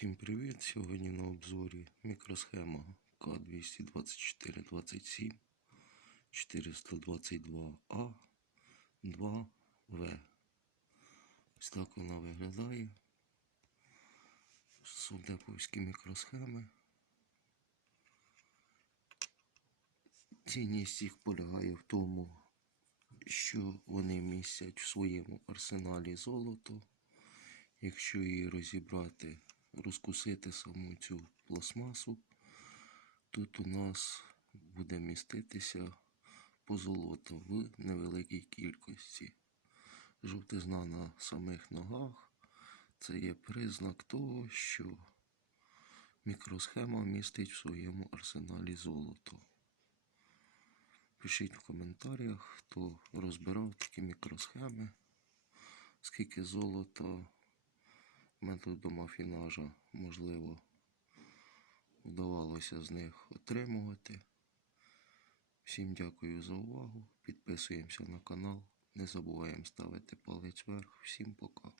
Всім привіт! Сьогодні на обзорі мікросхема К22427 422А 2В. Ось так вона виглядає. Судеповські мікросхеми. Цінність їх полягає в тому, що вони містять в своєму арсеналі золото. Якщо її розібрати, розкусити саму цю пластмасу, тут у нас буде міститися позолота в невеликій кількості. Жовтизна на самих ногах це є признак того, що мікросхема містить в своєму арсеналі золото. Пишіть в коментарях, хто розбирав такі мікросхеми, скільки золота методом афінажа, можливо, вдавалося з них отримувати. Всім дякую за увагу. Підписуємося на канал. Не забуваємо ставити палець вверх. Всім пока.